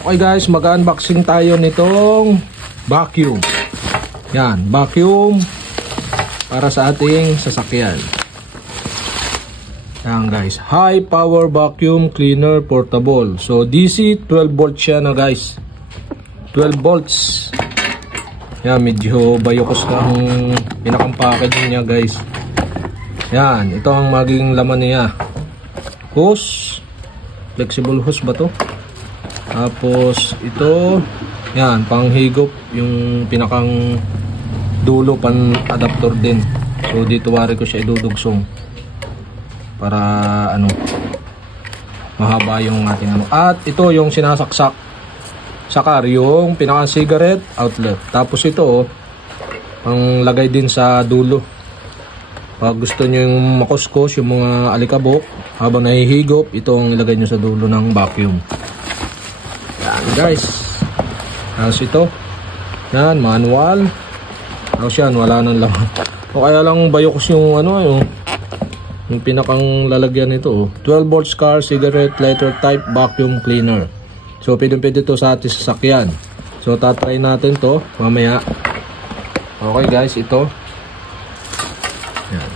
Okay guys, mag-unboxing tayo nitong vacuum. Yan, vacuum para sa ating sasakyan. Yan guys, high power vacuum cleaner portable. So DC 12 volts siya na guys. 12 volts. Yan, medyo bayokos na ang pinakang packaging niya guys. Yan, ito ang magiging laman niya. Hose, flexible hose ba to? Tapos ito, yan, panghigop, yung pinakang dulo, pan adapter din. So dito wari ko siya idudugsong para ano, mahaba yung ating ano. At ito yung sinasaksak sakar, yung pinakang cigarette outlet. Tapos ito ang lagay din sa dulo. Pag gusto nyo yung makuskos, yung mga alikabok habang nahihigop, ito ang ilagay nyo sa dulo ng vacuum. Yan guys. Tapos ito, yan, manual. Tapos yan, wala nang laman. O kaya lang bayokos yung ano, yung pinakang lalagyan nito. 12 volts car cigarette lighter type vacuum cleaner. So pwede to sa ating sasakyan. So tatry natin to mamaya. Okay guys, ito. Yan.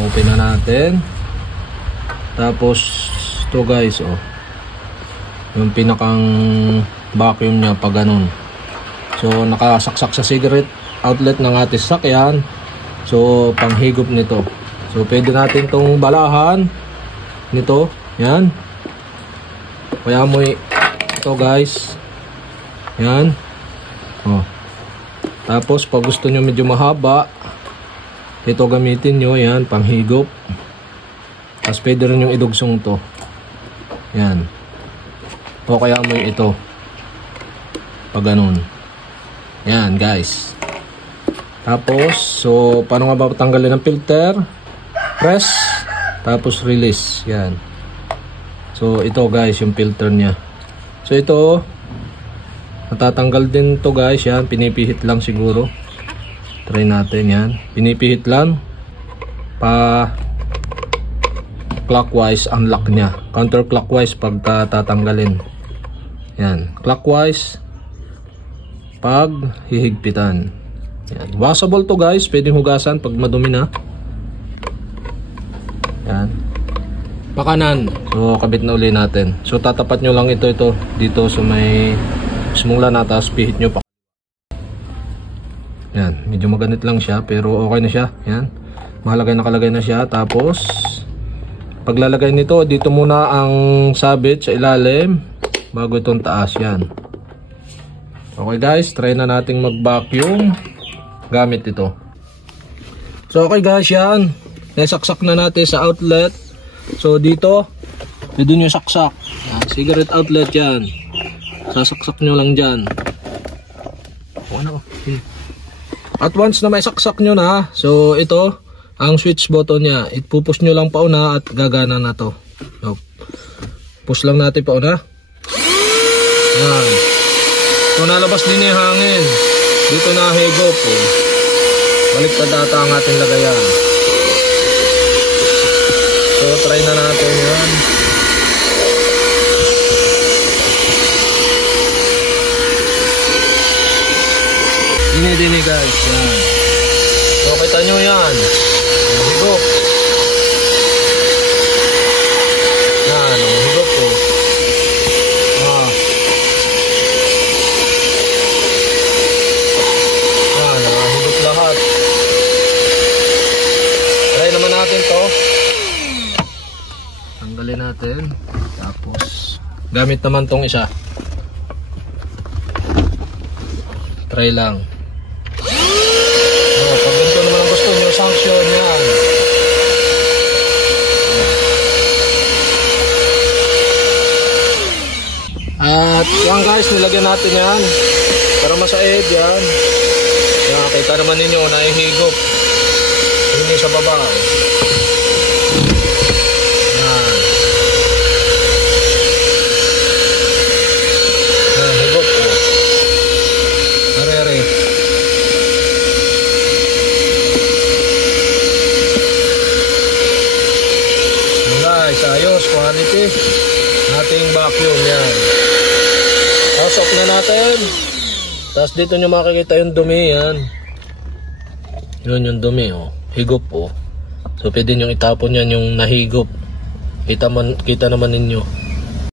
Open na natin. Tapos ito guys, oh. Yung pinakang vacuum niya pag ganun. So nakasaksak sa cigarette outlet ng ating sasakyan. So panghigop nito. So pwede natin tong balahan nito. Yan. Kaya mo ito guys. Yan. Oh. Tapos pag gusto nyo medyo mahaba, ito gamitin nyo. Yan, panghigop. Tapos pwede rin yung idugsong to. Yan. O kaya mo ito. Pag ganun. Yan guys. Tapos, so paano nga ba tanggalin ng filter? Press. Tapos release. Yan. So ito guys, yung filter niya. So ito, natatanggal din to guys. Yan, pinipihit lang siguro. Try natin yan. Pinipihit lang. Pa clockwise ang lock niya. Counterclockwise pagka tatanggalin. Yan, clockwise pag hihigpitan. Yan, washable to guys. Pwedeng hugasan pag madumi na. Yan. Pakanan. So kabit na uli natin. So tatapat nyo lang ito dito sa may simula na, tapos pihit nyo pa. Yan, medyo maganit lang siya pero okay na siya. Yan, nakalagay na siya. Tapos paglalagay nito, dito muna ang sabit sa ilalim bago itong taas. Yan. Okay guys, try na nating mag vacuum gamit ito. So okay guys, yan, nasaksak na natin sa outlet. So dito, pwede nyo saksak. Yan, cigarette outlet yan. Sasaksak nyo lang dyan. At once na may saksak nyo na, so ito, ang switch button nya. Ipupush nyo lang pauna at gagana na to. So, push lang natin pauna. Yan. So nalabas din yung hangin. Dito na higop. Baliktad ata ang ating lagayan. So try na natin yan. Dini guys. Yan. So kita nyo yan. Higop. Yan. Higop po. Yan. Higop lahat. Try naman natin to. Tanggalin natin. Tapos gamit naman tong isa. Try lang. Pag ganito naman ang gusto nyo, sanction yan. At yan guys, nilagyan natin yan para masaid yan. Yan, kita naman ninyo, nahihigop. Hindi sa baba. Yan. Yan, higop. Are-are. Guys, ayos, quality. Ating vacuum yan. Tapos off na natin. Tapos dito nyo makikita yung dumi yan. Yun yung dumi oh. Higop oh. So pwede nyo itapon yan yung nahigop. Kita naman ninyo.